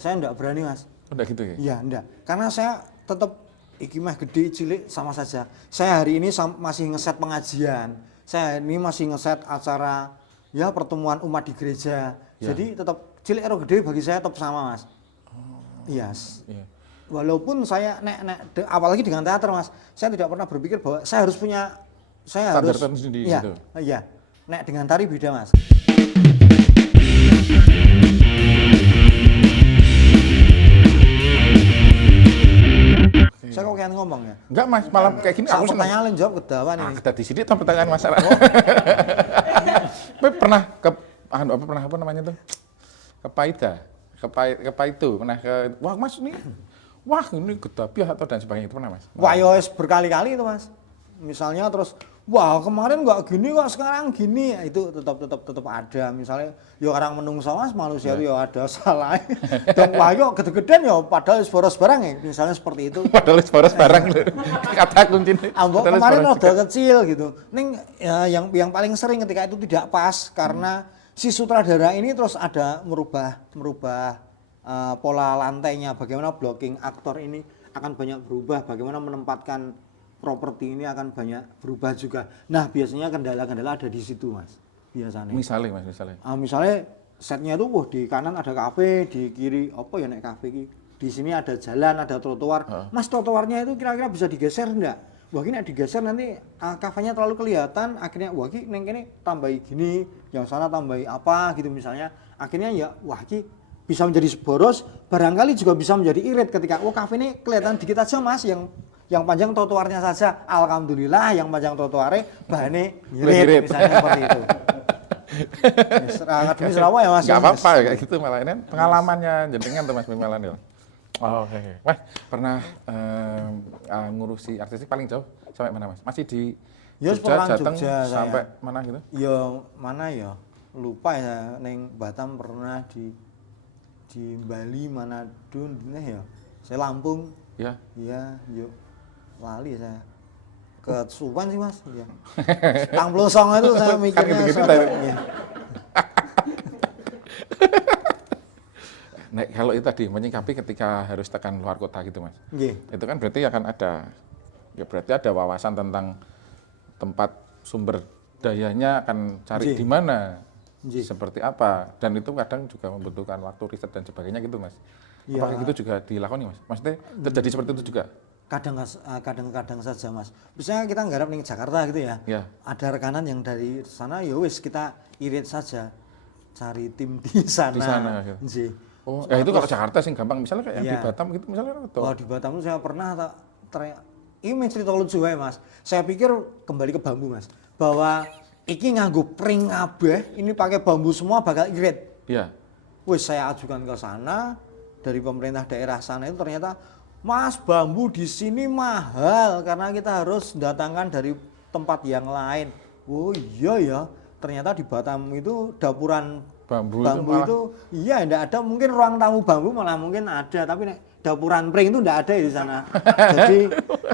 saya enggak berani mas. Udah gitu ya? Iya enggak, karena saya tetap iki mah gede cilik sama saja. Saya hari ini masih ngeset pengajian, saya ini masih ngeset acara ya pertemuan umat di gereja. Ya. Jadi tetap cilik atau gede bagi saya tetap sama mas. Iya. Iya. Walaupun saya apalagi dengan teater mas, saya tidak pernah berpikir bahwa saya harus punya, saya Standar harus tersendiri iya, gitu. iya. Nek dengan tari beda mas. Saya kok kayak ngomong ya? Enggak mas, malah kayak gini aku senang. Pertanyaan jawab kedawan ini. Kita di sini tanpa pertanyaan masalah. Tapi pernah apa namanya tuh? Ke Paitu, pernah ke wah mas ini Gedapiah atau dan sebagainya itu pernah mas? Wah ya berkali-kali itu mas. Misalnya terus, wah kemarin nggak gini kok sekarang gini, ya, itu tetap ada. Misalnya, yo orang menungso mas manusia itu ya ada salah. Dan wah yo gede-gedean yo padahal boros barang ya, misalnya seperti itu. Padahal boros barang kata kuncinya. Ambok kemarin udah kecil gitu. Ning ya, yang paling sering ketika itu tidak pas karena si sutradara ini terus ada merubah pola lantainya, bagaimana blocking aktor ini akan banyak berubah, bagaimana menempatkan properti ini akan banyak berubah juga. Nah, biasanya kendala-kendala ada di situ, Mas. Biasanya. Misalnya. Misalnya setnya itu di kanan ada kafe, di kiri apa ya nek kafe iki. Di sini ada jalan, ada trotoar. Mas, trotoarnya itu kira-kira bisa digeser enggak? Wah, ini digeser nanti kafenya terlalu kelihatan, akhirnya wah ini neng kene tambahi gini, yang sana tambahi apa gitu misalnya. Akhirnya ya wah ini bisa menjadi boros, barangkali juga bisa menjadi irit ketika kafe ini kelihatan dikit aja, Mas, yang panjang trotoarnya saja, alhamdulillah yang panjang trotoarnya bahannya ngirit misalnya seperti itu. Akademi Sarawak ya mas. Gak apa-apa kayak gitu malah ini pengalamannya jenengan tuh mas Mimalan. Oh oke. Mas pernah ngurusi artistik paling jauh sampai mana mas? Masih di Jogja, Jateng sampai mana gitu? Ya mana ya lupa ya, neng Batam pernah di Bali, Manado, ya. Saya Lampung. Ya. Iya, yuk. Lali saya ke Supan sih mas, ya. Tang Plosong itu saya mikirnya gitu, ya. Nah, kalau itu tadi menyikapi ketika harus tekan luar kota gitu mas, itu kan berarti akan ada, ya berarti ada wawasan tentang tempat sumber dayanya akan cari di mana, seperti apa, dan itu kadang juga membutuhkan waktu riset dan sebagainya gitu mas. Ya. Apakah itu juga dilakoni mas? Maksudnya terjadi seperti itu juga? Kadang-kadang saja mas. Misalnya kita nggarap nih Jakarta gitu ya. Ada rekanan yang dari sana, ya wis kita irit saja, cari tim di sana. Di sana. Gitu. Oh, ya itu kalau Jakarta sih gampang. Misalnya kayak yang di Batam gitu, misalnya atau? Oh di Batam itu saya pernah ini cerita lucu ya mas. Saya pikir kembali ke bambu mas, bahwa iki nganggo pring kabeh, ini pakai bambu semua bakal irit. Iya. Wis saya ajukan ke sana dari pemerintah daerah sana itu ternyata mas bambu di sini mahal karena kita harus datangkan dari tempat yang lain. Oh iya ya, ternyata di Batam itu dapuran bambu itu iya enggak ada, mungkin ruang tamu bambu malah mungkin ada, tapi dapuran pring itu enggak ada di sana. Jadi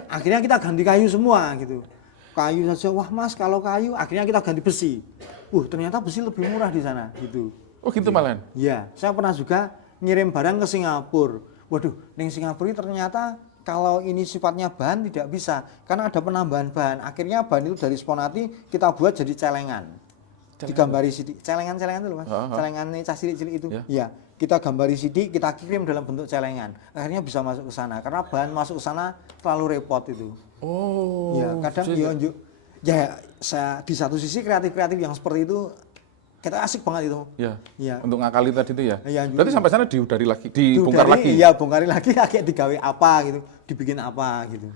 akhirnya kita ganti kayu semua gitu. Kayu saja, wah mas kalau kayu akhirnya kita ganti besi. Ternyata besi lebih murah di sana gitu. Oh gitu malahan? Iya, saya pernah juga ngirim barang ke Singapura. Waduh, di Singapura ternyata kalau ini sifatnya bahan tidak bisa karena ada penambahan bahan. Akhirnya bahan itu dari sponati kita buat jadi celengan. Digambari sidik, celengan-celengan itu loh mas. Celengan ini cas cilik-cilik itu. Iya, kita gambari sidik, kita kirim dalam bentuk celengan. Akhirnya bisa masuk ke sana karena bahan masuk ke sana terlalu repot itu. Oh. Ya, kadang ya saya di satu sisi kreatif-kreatif yang seperti itu kita asik banget itu. Ya. Untuk ngakali tadi itu ya. Berarti juga. sampai sana dibongkar lagi. Iya, bongkarin lagi kayak digawe apa gitu, dibikin apa gitu.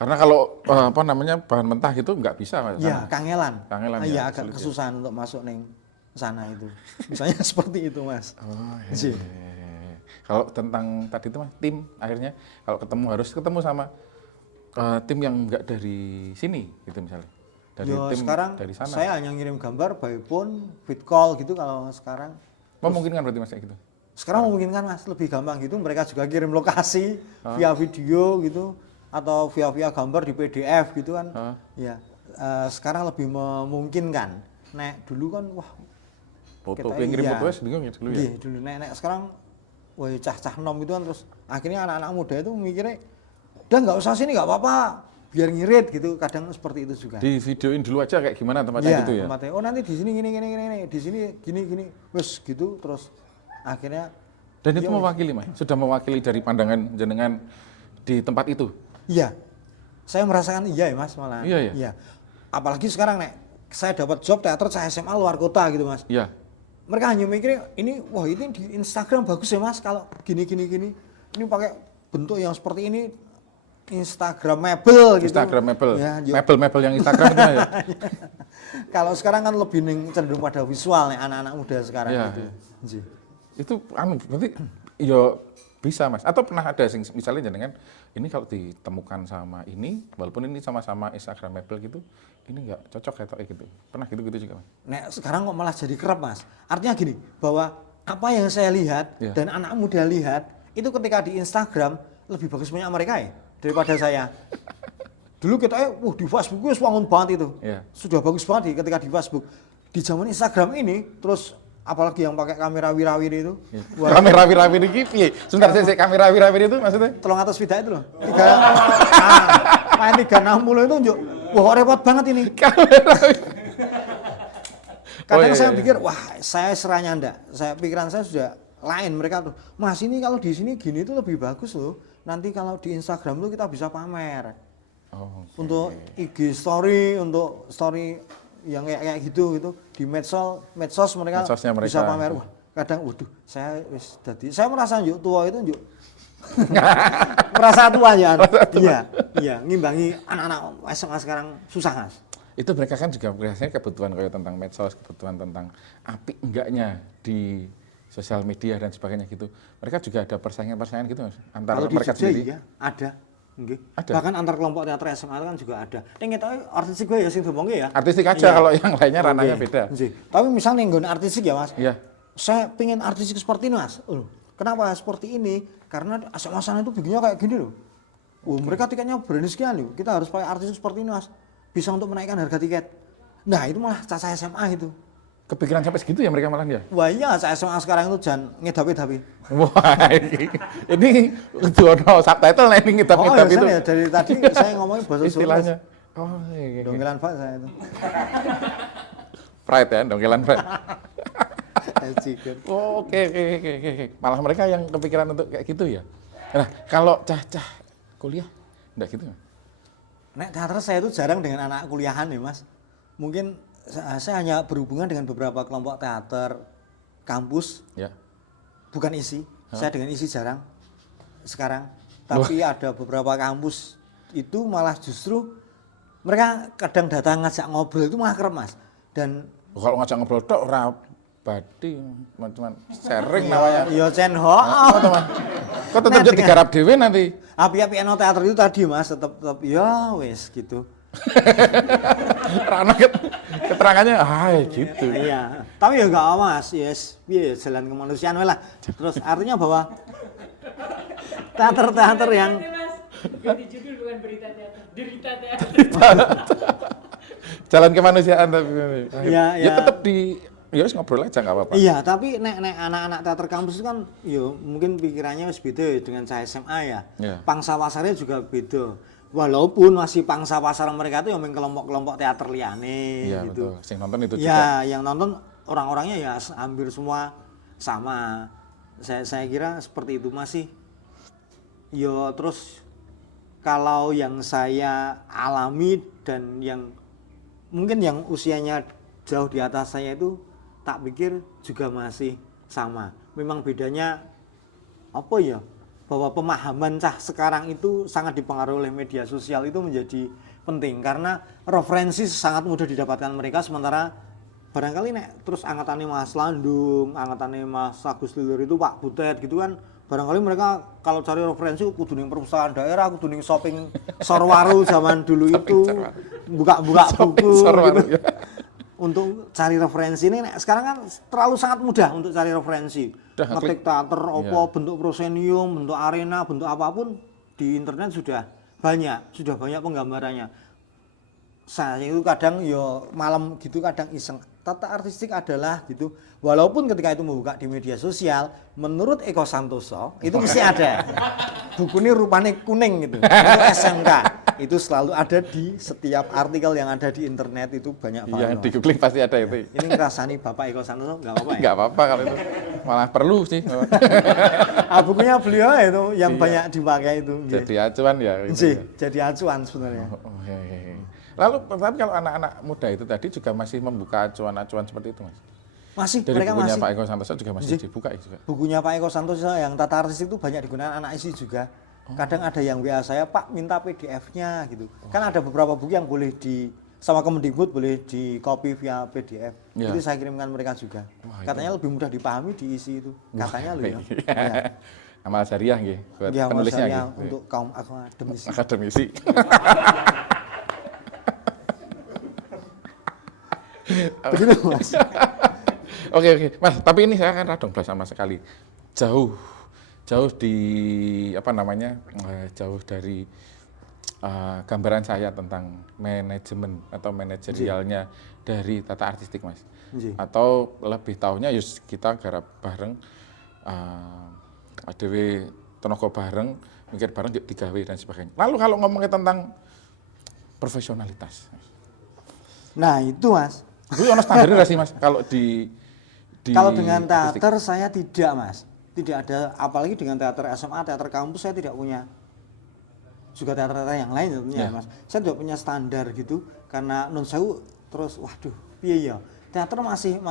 Karena kalau bahan mentah gitu nggak bisa mas. Iya, kangelan. Iya, agak kesusahan untuk masuk neng sana itu. Misalnya seperti itu, Mas. Oh, iya. Kalau tentang tadi itu mas, tim akhirnya kalau harus ketemu sama tim yang nggak dari sini gitu misalnya. Dari tim sekarang dari sana. Saya hanya ngirim gambar by phone, vid call gitu kalau sekarang. Memungkinkan berarti mas kayak gitu? Sekarang memungkinkan mas, lebih gampang gitu. Mereka juga kirim lokasi via video gitu atau via gambar di PDF gitu kan. Ya, sekarang lebih memungkinkan. Nek dulu kan wah. Foto, pengen ngirim foto bingung ya dulu ya. Dulu nek sekarang wah cah-cah nom itu kan, terus akhirnya anak-anak muda itu mikirnya udah nggak usah sini nggak apa-apa biar ngirit gitu, kadang seperti itu juga. Di videoin dulu aja kayak gimana tempatnya gitu ya. Tempatnya, oh nanti di sini gini, di sini gini, wes gitu, terus akhirnya. Dan itu mewakili, Mas, sudah mewakili dari pandangan jenengan di tempat itu. Iya, saya merasakan iya ya Mas malah. Iya. Iya. Apalagi sekarang saya dapat job teater saya SMA luar kota gitu Mas. Iya. Mereka hanya mikirnya ini, wah ini di Instagram bagus ya Mas kalau gini. Ini pakai bentuk yang seperti ini. Instagramable gitu. Instagramable. Ya, mebel yang Instagram itu ya. Kalau sekarang kan lebih cenderung pada visual nih anak-anak muda sekarang ya, gitu. Ya. Itu berarti yo bisa Mas. Atau pernah ada misalnya jenengan ini kalau ditemukan sama ini walaupun ini sama-sama Instagramable gitu, ini nggak cocok kayak gitu. Pernah gitu juga Mas? Sekarang kok malah jadi kerap Mas. Artinya gini, bahwa apa yang saya lihat dan anak muda lihat itu ketika di Instagram lebih bagus punya mereka ya daripada saya. Dulu kita di Facebook itu wangun banget itu. Sudah bagus banget ketika di Facebook. Di zaman Instagram ini terus apalagi yang pakai kamera wirawiri itu. Kamera wirawiri iki piye? Sebentar saya kamera wirawiri itu maksudnya? 300 video itu loh. Main 360 itu unjuk. Wah, repot banget ini. Kadang saya pikir, wah, saya seranya enggak. Pikiran saya sudah lain, mereka tuh. Mas, ini kalau di sini gini itu lebih bagus loh. Nanti kalau di Instagram tuh kita bisa pamer. Untuk IG story, untuk story yang kayak gitu di medsos mereka bisa pamer. Wah, kadang saya merasa tua itu merasa tua ya. Iya, ngimbangi anak-anak SMA sekarang susah Mas. Itu mereka kan juga biasanya kebutuhan kayak tentang medsos, kebutuhan tentang apik enggaknya di sosial media dan sebagainya gitu. Mereka juga ada persaingan gitu Mas antara mereka sendiri. Iya, ada. Bahkan antar kelompok teater SMA kan juga ada. Ning kita artistik gue ya sing diomongke ya. Artistik aja kalau yang lainnya ranahnya beda. Tapi misalnya nggone artistik ya Mas. Iya. Saya pengen artistik seperti ini Mas. Kenapa seperti ini? Karena SMA sana itu bikinnya kayak gini loh. Mereka tiketnya berani sekian loh. Kita harus pakai artistik seperti ini Mas. Bisa untuk menaikkan harga tiket. Nah, itu malah cacah SMA itu. Kepikiran sampai segitu ya mereka malah ya? Wah iya, saya SMA sekarang itu jangan ngedapi-dapi. Wah, ini ono subtitle ini ngedap-ngedap itu. Ya, dari tadi saya ngomongin bahasa istilahnya. Dongkelan Pak saya itu. Pride ya, dongkelan Pride. Oke. Malah mereka yang kepikiran untuk kayak gitu ya. Nah, kalau cah-cah kuliah enggak gitu. Teater saya itu jarang dengan anak kuliahan ya Mas. Mungkin saya hanya berhubungan dengan beberapa kelompok teater kampus. Ya. Bukan isi. Saya dengan isi jarang sekarang. Tapi ada beberapa kampus itu malah justru mereka kadang datang ngajak ngobrol itu malah kerap Mas. Dan kalau ngajak ngobrol tok ora badi cuman sharing namanya. Iya Cenho. Kok tetap jadi garap dhewe nanti. Api-api teater itu tadi Mas tetap ya wes gitu. Rana keterangannya gitu. Iya. Tapi ya enggak Mas, piye jalan kemanusiaan we lah. Terus artinya bahwa teater-teater yang ganti judul bukan berita teater, derita teater. Jalan kemanusiaan tapi. Ya tetap wis ngobrol aja enggak apa-apa. Iya, tapi nek anak-anak teater kampus itu kan mungkin pikirannya wis beda dengan saya SMA ya. Pangsa pasarnya juga beda. Walaupun masih pangsa pasar mereka itu yang kelompok-kelompok teater liane gitu. Betul. Sing nonton itu ya, juga. Yang nonton orang-orangnya ya hampir semua sama. Saya kira seperti itu masih. Terus kalau yang saya alami dan yang mungkin yang usianya jauh di atas saya itu tak pikir juga masih sama. Memang bedanya apa ya? Bahwa pemahaman sekarang itu sangat dipengaruhi oleh media sosial itu menjadi penting karena referensi sangat mudah didapatkan mereka, sementara barangkali terus angkatannya Mas Landung, angkatannya Mas Agus Lilur itu Pak Butet gitu kan, barangkali mereka kalau cari referensi kudu ning perpustakaan daerah, kudu ning shopping Sorwaru zaman dulu itu buka-buka buku gitu. Untuk cari referensi ini sekarang kan terlalu sangat mudah untuk cari referensi. Ngetik teater, bentuk prosenium, bentuk arena, bentuk apapun di internet sudah banyak penggambarannya. Saya itu kadang malam gitu kadang iseng tata artistik adalah gitu. Walaupun ketika itu membuka di media sosial, menurut Eko Santoso itu mesti ada. Bukunya rupanya kuning gitu. Itu SMK. Itu selalu ada di setiap artikel yang ada di internet itu banyak banget. Yang di googling pasti ada itu. Ini ngerasani Bapak Eko Santoso nggak apa-apa ya? Nggak apa-apa kalau itu. Malah perlu sih. Bukunya beliau itu yang banyak dipakai itu. Jadi acuan ya. Jadi acuan sebenarnya. Oke. Lalu tapi kalau anak-anak muda itu tadi juga masih membuka acuan-acuan seperti itu, Mas? Masih, Dari mereka bukunya masih. Pak Eko Santoso juga masih dibuka juga. Bukunya Pak Eko Santoso yang tata artistik itu banyak digunakan anak isi juga. Kadang ada yang WA saya, Pak minta PDF-nya gitu. Kan ada beberapa buku yang boleh sama Kemendikbud boleh di copy via PDF. Ya. Itu saya kirimkan mereka juga. Wah, katanya lebih mudah dipahami diisi itu. Katanya loh ya. Ya. Amal jariah nggih buat Ya, penulisnya maksudnya nggih. untuk kaum akademisi. Akademisi. Begitu Mas. Oke, Mas, tapi ini saya kan radong belas sama sekali. Jauh di apa namanya? Jauh dari gambaran saya tentang manajemen atau manajerialnya dari tata artistik, Mas. Atau lebih tahunya yus kita garap bareng adewe tenaga bareng, mikir bareng yuk digawe dan sebagainya. Lalu kalau ngomongin tentang profesionalitas. Nah, itu Mas. Itu ono standarnya sih, Mas, kalau di Kalau dengan teater saya tidak, Mas. Tidak ada, apalagi dengan teater SMA, teater kampus saya tidak punya. Juga teater-teater yang lain tentunya, Mas. Saya tidak punya standar gitu karena non sewu terus waduh, piye ya. Teater masih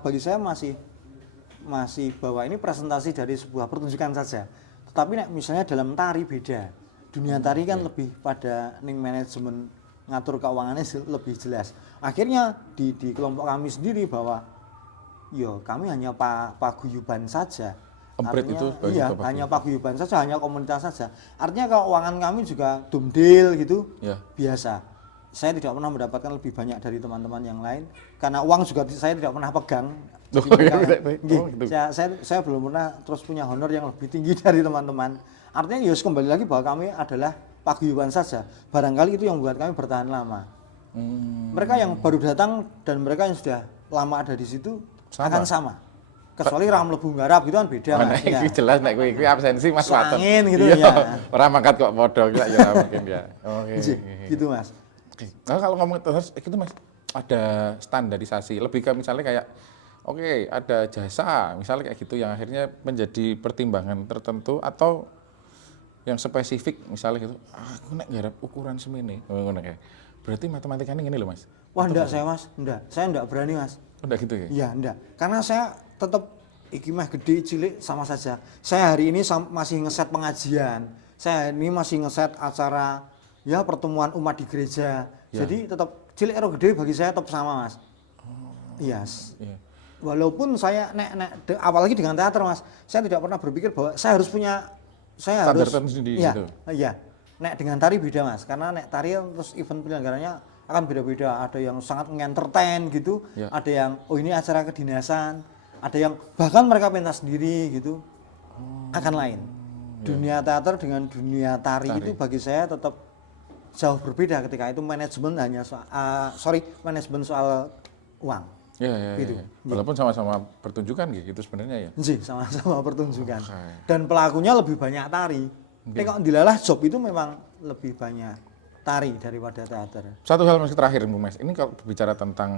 bagi saya masih bahwa ini presentasi dari sebuah pertunjukan saja. Tetapi misalnya dalam tari beda. Dunia tari kan lebih pada manajemen ngatur keuangannya lebih jelas. Akhirnya di kelompok kami sendiri bahwa ya kami hanya paguyuban saja. Emprit itu iya, hanya paguyuban saja, hanya komunitas saja. Artinya keuangan kami juga dumdil gitu, biasa. Saya tidak pernah mendapatkan lebih banyak dari teman-teman yang lain karena uang juga saya tidak pernah pegang. Saya belum pernah terus punya honor yang lebih tinggi dari teman-teman. Artinya ya kembali lagi bahwa kami adalah paguyuban saja. Barangkali itu yang membuat kami bertahan lama. Mereka yang baru datang dan mereka yang sudah lama ada di situ akan sama. Kecuali ram lebu garap gitu kan beda. Mas. Ya. Jelas nek kuwi absensi Mas Waton. Angin gitu ya. ya. Ora mangkat kok padha ya mungkin ya. Oke. Gitu Mas. Nah, kalau ngomong terus itu Mas ada standarisasi lebih ke misalnya kayak oke, ada jasa misalnya kayak gitu yang akhirnya menjadi pertimbangan tertentu atau yang spesifik misalnya gitu aku nek garap ukuran semene ngono kayak berarti matematikanya gini loh Mas. Wah enggak saya Mas, enggak. Saya enggak berani Mas. Enggak gitu ya? Iya enggak. Karena saya tetap iki mah gede cilik sama saja. Saya hari ini masih ngeset pengajian. Saya ini masih ngeset acara ya pertemuan umat di gereja. Ya. Jadi tetap cilik atau gede bagi saya tetap sama Mas. Iya. Walaupun saya apalagi dengan teater Mas, saya tidak pernah berpikir bahwa saya harus punya standar sendiri gitu. Iya. Nek dengan tari beda Mas, karena nek tari terus event penyelenggaranya akan beda-beda. Ada yang sangat mengentertain gitu, ada yang ini acara kedinasan, ada yang bahkan mereka pentas sendiri gitu. Akan lain. Dunia teater dengan dunia tari itu bagi saya tetap jauh berbeda ketika itu manajemen hanya manajemen soal uang. Gitu. Walaupun sama-sama pertunjukan gitu sebenarnya ya. Sama-sama pertunjukan. Dan pelakunya lebih banyak tari. Tapi kalau dilalah job itu memang lebih banyak tari daripada teater. Satu hal Mas terakhir Bu Mas, ini kalau berbicara tentang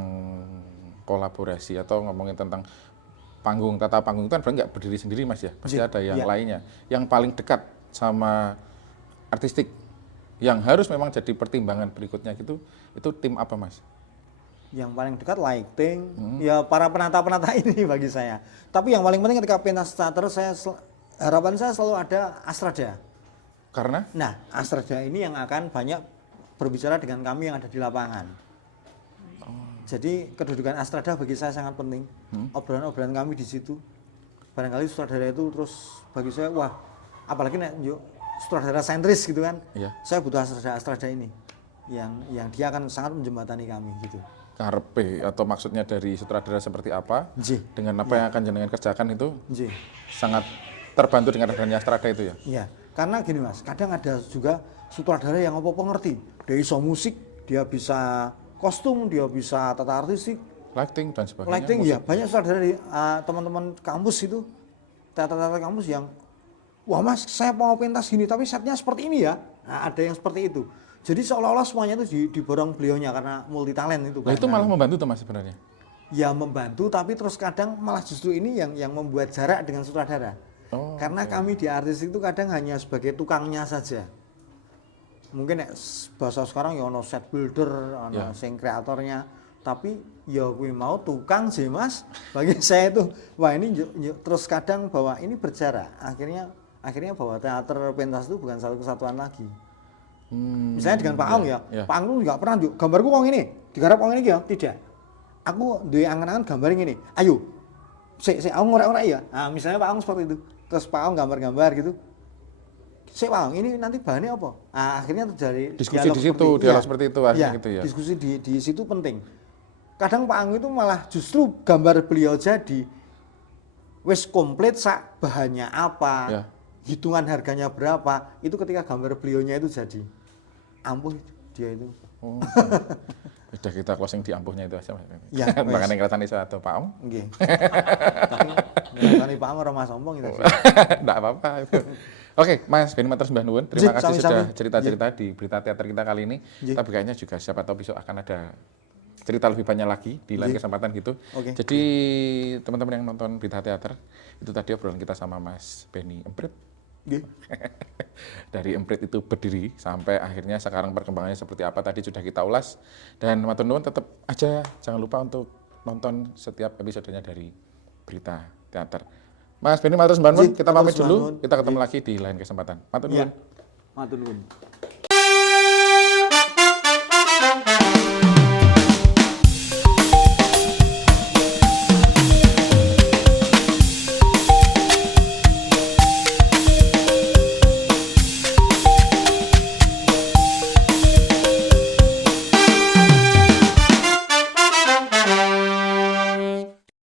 kolaborasi atau ngomongin tentang panggung, tata panggung itu kan nggak berdiri sendiri Mas ya, pasti ada yang lainnya. Yang paling dekat sama artistik yang harus memang jadi pertimbangan berikutnya gitu, itu tim apa Mas? Yang paling dekat lighting, ya para penata-penata ini bagi saya. Tapi yang paling penting ketika pentas teater harapan saya selalu ada Astrada. Karena? Nah, Astrada ini yang akan banyak berbicara dengan kami yang ada di lapangan. Jadi kedudukan Astrada bagi saya sangat penting. Obrolan-obrolan kami di situ. Barangkali sutradara itu terus bagi saya, wah, apalagi sutradara sentris gitu kan. Saya butuh Astrada ini. Yang dia akan sangat menjembatani kami gitu. Karpe atau maksudnya dari sutradara seperti apa? Dengan apa yang akan jenengan kerjakan itu? Sangat terbantu dengan adanya Astrada itu ya? Iya. Karena gini Mas, kadang ada juga sutradara yang apa-apa ngerti. Dia bisa musik, dia bisa kostum, dia bisa tata artistik, lighting dan sebagainya. Lighting ya, banyak saudara dari teman-teman kampus itu, teater-teater kampus yang, wah mas, saya mau pentas gini, tapi setnya seperti ini ya. Nah, ada yang seperti itu. Jadi seolah-olah semuanya itu diborong beliaunya karena multi talent itu. Nah, itu malah membantu tuh mas sebenarnya. Ya membantu, tapi terus kadang malah justru ini yang membuat jarak dengan sutradara. Karena kami di artis itu kadang hanya sebagai tukangnya saja. Mungkin bahasa sekarang ya ono set builder, ono sing kreatornya, tapi ya gue mau tukang sih mas. Bagi saya itu, wah ini terus kadang bahwa ini berjarak. Akhirnya bahwa teater pentas itu bukan satu kesatuan lagi. Misalnya dengan Pak Aung ya, Pak Aung nggak pernah gambarku kok ini, digarap kok ini ya, tidak. Aku duwe angan-angan gambar ini. Ayo, saya Aung ngorek-ngorek ya. Nah, misalnya Pak Aung seperti itu, terus Pak Aung gambar-gambar gitu. Pak Aung ini nanti bahannya apa? Nah, akhirnya terjadi diskusi di situ, dialog seperti itu ya, gitu ya. Diskusi di situ penting. Kadang Pak Aung itu malah justru gambar beliau jadi wis komplit sak bahannya apa, hitungan harganya berapa, itu ketika gambar beliaunya itu jadi ampuh dia itu. Udah kita closing di ampuhnya itu aja. Ya, makanya ngerasani atau Pak Aung. Nggih. Tapi ngerasani Pak Aung ora Mas sombong itu. Enggak apa-apa itu. Oke, Mas Benny matur sembah nuwun. Terima kasih sudah cerita-cerita di berita teater kita kali ini. Tapi kayaknya juga siapa tahu besok akan ada cerita lebih banyak lagi di lain kesempatan gitu. Jadi teman-teman yang nonton berita teater, itu tadi obrolan kita sama Mas Benny Emprit. Dari Emprit itu berdiri sampai akhirnya sekarang perkembangannya seperti apa tadi sudah kita ulas. Dan matur nuwun tetap aja jangan lupa untuk nonton setiap episodenya dari berita teater. Mas Benny matur sembah nuwun, kita pamit dulu. Kita ketemu lagi di lain kesempatan. Matur nuwun. Matur nuwun.